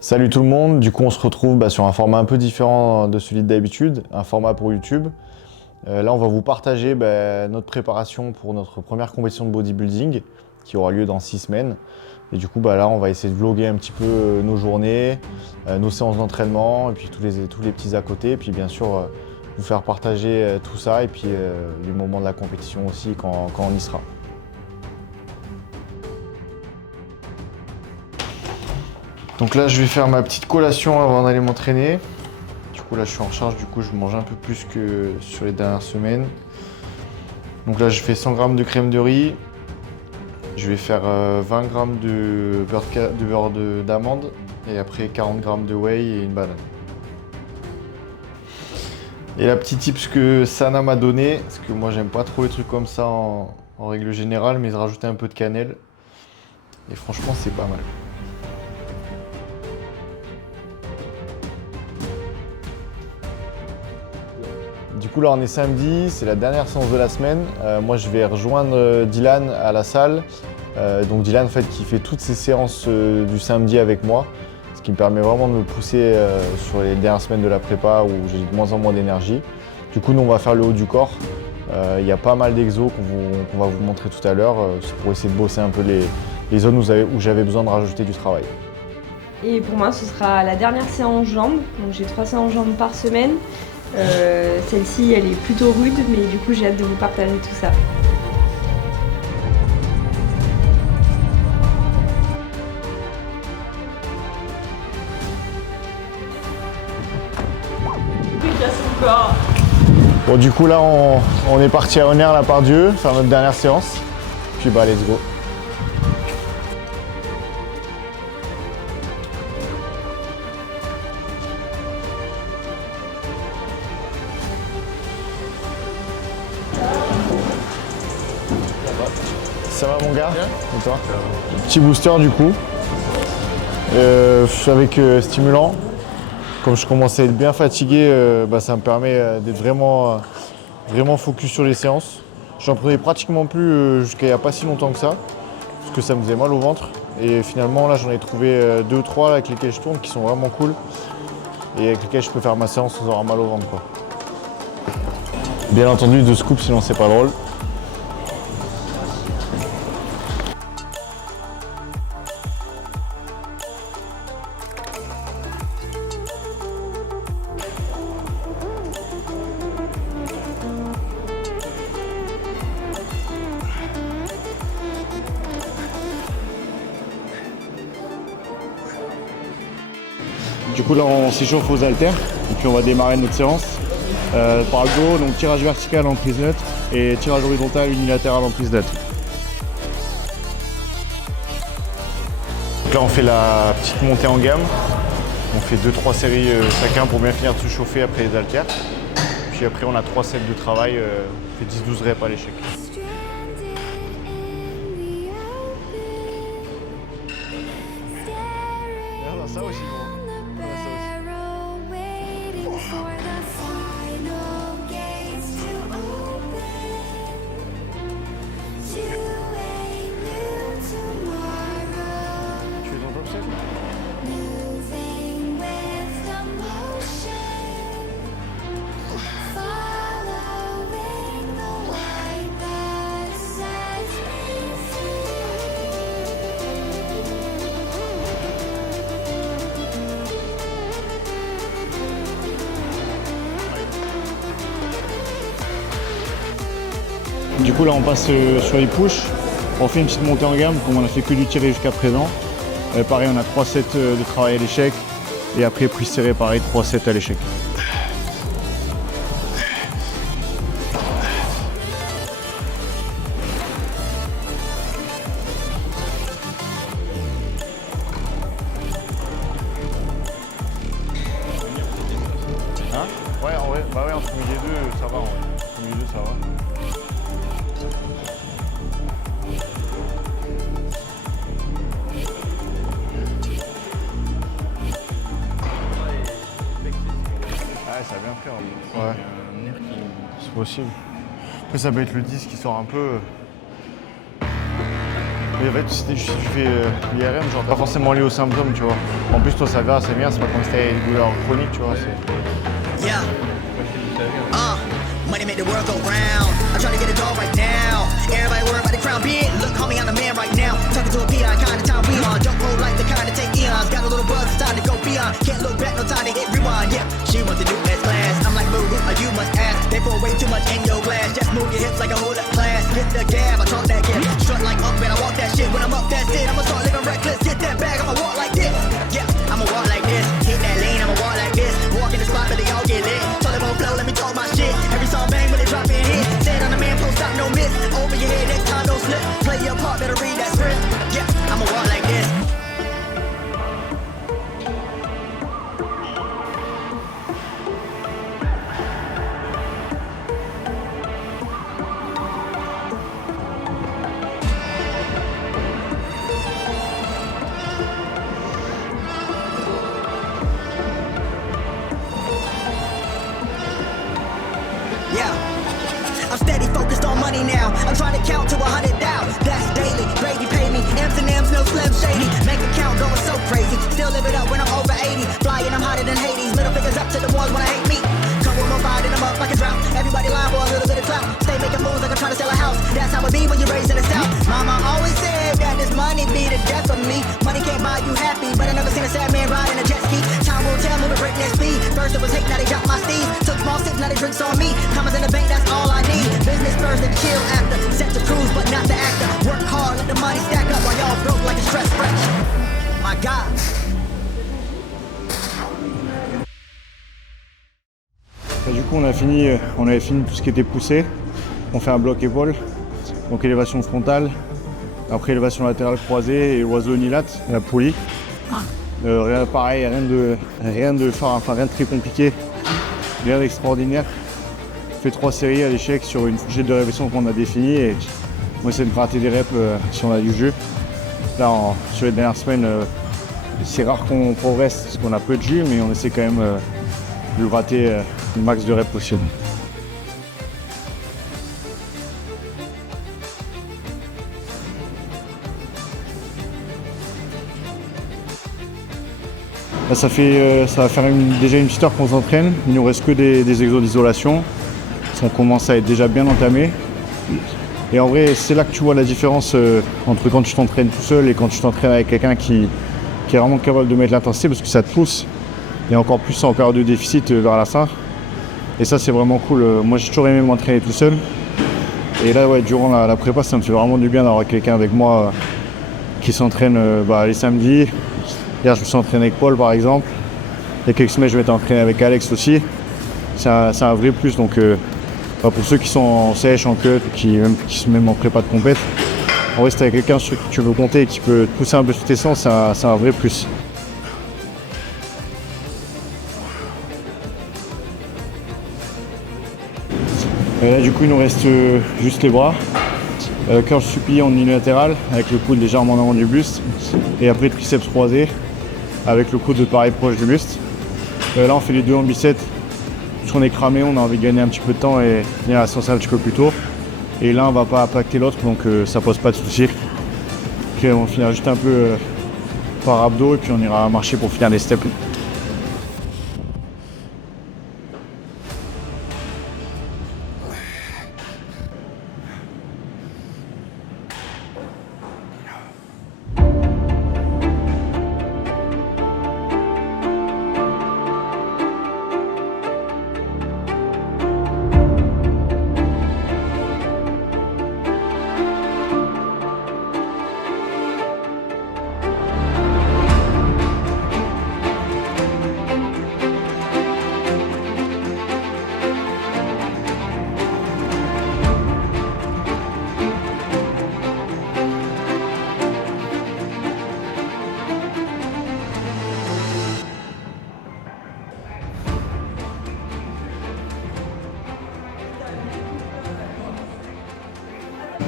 Salut tout le monde, du coup on se retrouve sur un format un peu différent de celui d'habitude, un format pour YouTube. Là on va vous partager notre préparation pour notre première compétition de bodybuilding qui aura lieu dans 6 semaines. Et du coup là on va essayer de vlogger un petit peu nos journées, nos séances d'entraînement et puis tous les petits à côté. Et puis bien sûr vous faire partager tout ça et puis les moments de la compétition aussi quand on y sera. Donc là, je vais faire ma petite collation avant d'aller m'entraîner. Du coup, là, je suis en charge. Du coup, je mange un peu plus que sur les dernières semaines. Donc là, je fais 100 g de crème de riz. Je vais faire 20 g de beurre d'amande. Et après, 40 g de whey et une banane. Et la petite tips que Sana m'a donné, parce que moi, j'aime pas trop les trucs comme ça en règle générale, mais de rajouter un peu de cannelle. Et franchement, c'est pas mal. Du coup là on est samedi, c'est la dernière séance de la semaine. Moi je vais rejoindre Dylan à la salle. Donc Dylan en fait qui fait toutes ces séances du samedi avec moi. Ce qui me permet vraiment de me pousser sur les dernières semaines de la prépa où j'ai de moins en moins d'énergie. Du coup nous on va faire le haut du corps. Il y a pas mal d'exos qu'on va vous montrer tout à l'heure. C'est pour essayer de bosser un peu les zones où j'avais besoin de rajouter du travail. Et pour moi ce sera la dernière séance jambes. Donc j'ai 3 séances jambes par semaine. Celle-ci elle est plutôt rude mais du coup j'ai hâte de vous partager tout ça. Il casse son corps. Bon du coup là on est parti à Honneur la part Dieu, faire notre dernière séance. Puis let's go. Ça va mon gars? Et toi? Petit booster du coup, avec stimulant. Comme je commençais à être bien fatigué, ça me permet d'être vraiment focus sur les séances. J'en prenais pratiquement plus jusqu'à il n'y a pas si longtemps que ça, parce que ça me faisait mal au ventre. Et finalement là j'en ai trouvé 2 ou 3 avec lesquels je tourne qui sont vraiment cool et avec lesquels je peux faire ma séance sans avoir mal au ventre quoi. Bien entendu de scoop sinon c'est pas drôle. Du coup là on s'échauffe aux haltères et puis on va démarrer notre séance par le dos, donc tirage vertical en prise neutre et tirage horizontal unilatéral en prise neutre. Donc là on fait la petite montée en gamme, on fait 2-3 séries chacun pour bien finir de se chauffer après les haltères. Puis après on a 3 sets de travail, on fait 10-12 reps à l'échec. Ça aussi bon. Du coup là on passe sur les push, on fait une petite montée en gamme comme on a fait que du tiré jusqu'à présent. Pareil on a 3 sets de travail à l'échec et après prise serrée pareil 3 sets à l'échec. Hein? Ouais, en vrai, ouais, entre midi et 2 ça va en vrai. Entre midi et 2 ça va. Ouais, ça a bien fait. Ouais. C'est possible. Après, ça peut être le disque qui sort un peu. Mais en fait, si tu fais l'IRM, genre pas forcément lié aux symptômes, tu vois. En plus, toi, ça va, c'est bien, c'est pas comme si t'avais une douleur chronique, tu vois. Yeah. Money make the world go round. I'm trying to get a dog right now. Everybody worried about the crown big. Look, homie, I'm the man right now. Talking to a peon, kind of time we on. Jump roll like the kind of take eons. Got a little buzz, it's time to go beyond. Can't look back, no time to hit rewind. Yeah, she wants to do S class. I'm like, boo, you must ask. They pour way too much in your glass. Just move your hips like a hold up class. Hit the gab, I talk that gap. Strut like up, and I walk that shit. When I'm up, that's it. I'ma start living reckless. Get that bag, I'ma walk like this. Yeah, I'ma walk like this. Hit that lane, I'ma walk like this. Walk in the spot, but they all get lit. Told them on flow, let me talk my shit. Every song bang, but they drop in hit. Said on the man, post stop, no miss. Over your head, next time, don't slip. Play your part, better read that script. Yeah, I'ma walk like this. Yeah, I'm steady focused on money now. I'm trying to count to 100 down. That's daily. Brady pay me. M's and M's, no Slim Shady. Bank account going so crazy. Still live it up when I'm over 80. Flying, I'm hotter than Hades. Middle fingers up to the ones when I hate me. Come with my body, I'm up like a drought. Everybody lying for a little bit of clout. Stay making moves like I'm trying to sell a house. That's how it be when you're raised in the South. Mama always said that this money be the death of me. Money can't buy you happy, but I never seen a sad man ride in a jet ski. Time will tell, moving breakneck speed. First it was hate, now they drop my steez. Took small sips, now they drinks on me. Commas in the bank, that's all I need. Business first and chill after. Set to cruise, but not the actor. Work hard, let the money stack up while y'all broke like a stress fresh. My God. Du coup, on avait fini tout ce qui était poussé. On fait un bloc épaule, donc élévation frontale, après élévation latérale croisée et oiseau unilate, la poulie. Pareil, rien de fort, enfin rien de très compliqué, rien d'extraordinaire. On fait 3 séries à l'échec sur une fourchette de répétition qu'on a définie et on essaie de gratter des reps si on a du jus. Là, sur les dernières semaines, c'est rare qu'on progresse parce qu'on a peu de jus, mais on essaie quand même de gratter le max de reps possible. Là, ça va faire déjà une petite heure qu'on s'entraîne. Il nous reste que des exos d'isolation. On commence à être déjà bien entamé. Et en vrai, c'est là que tu vois la différence entre quand tu t'entraînes tout seul et quand tu t'entraînes avec quelqu'un qui est vraiment capable de mettre l'intensité parce que ça te pousse. Et encore plus en période de déficit vers la fin. Et ça, c'est vraiment cool. Moi, j'ai toujours aimé m'entraîner tout seul. Et là, ouais, durant la prépa, ça me fait vraiment du bien d'avoir quelqu'un avec moi qui s'entraîne les samedis. Hier, je me suis entraîné avec Paul, par exemple. Il y a quelques semaines, je m'étais entraîné avec Alex aussi. C'est un vrai plus. Donc, pour ceux qui sont en sèche, en cut, qui sont même en prépa de compète, en vrai, si tu as quelqu'un sur qui tu veux compter et qui peut te pousser un peu sur tes sens, c'est un vrai plus. Et là, du coup, il nous reste juste les bras. Curl supplié en unilatéral avec le coude légèrement en avant du buste. Et après, triceps croisé avec le coude pareil proche du buste. Là, on fait les deux en biceps. Parce qu'on est cramé, on a envie de gagner un petit peu de temps et finir la séance un petit peu plus tôt. Et l'un va pas impacter l'autre, donc ça pose pas de soucis. Puis on finira juste un peu par abdos et puis on ira marcher pour finir les steps.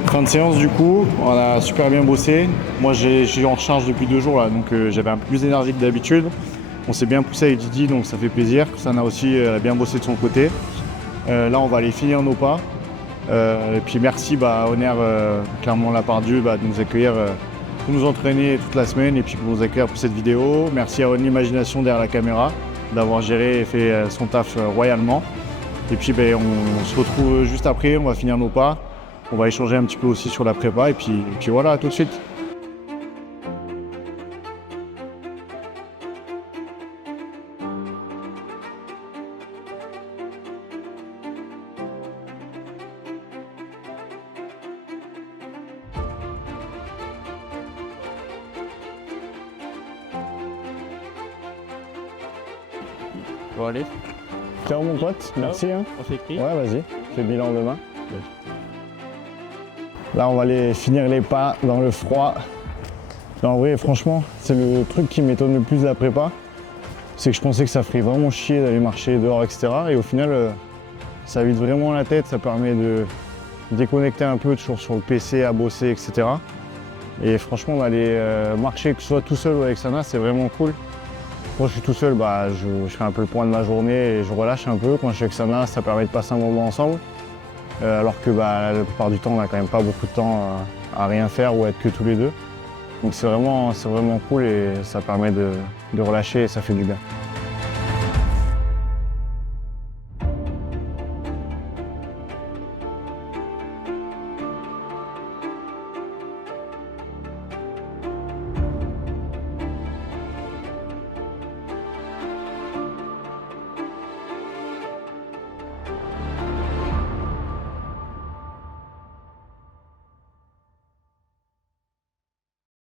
Fin de séance du coup, on a super bien bossé. Moi j'ai en charge depuis 2 jours là, donc j'avais un peu plus d'énergie que d'habitude. On s'est bien poussé avec Didi, donc ça fait plaisir. Sana aussi elle a bien bossé de son côté. Là on va aller finir nos pas. Et puis merci Honner, clairement Lapardieu, de nous accueillir pour nous entraîner toute la semaine et puis pour nous accueillir pour cette vidéo. Merci à On Imagination derrière la caméra d'avoir géré et fait son taf royalement. Et puis on se retrouve juste après, on va finir nos pas. On va échanger un petit peu aussi sur la prépa et puis voilà, à tout de suite. Bon allez, Ciao mon pote, merci. Hein. on s'écrit. Ouais, vas-y, fais bilan demain. Là, on va aller finir les pas dans le froid. En vrai, franchement, c'est le truc qui m'étonne le plus de la prépa. C'est que je pensais que ça ferait vraiment chier d'aller marcher dehors, etc. Et au final, ça vide vraiment la tête, ça permet de déconnecter un peu, toujours sur le PC, à bosser, etc. Et franchement, d'aller marcher, que ce soit tout seul ou avec Sana, c'est vraiment cool. Quand je suis tout seul, je fais un peu le point de ma journée et je relâche un peu. Quand je suis avec Sana, ça permet de passer un moment ensemble. Alors que la plupart du temps, on n'a quand même pas beaucoup de temps à rien faire ou à être que tous les deux. Donc c'est vraiment cool et ça permet de relâcher et ça fait du bien.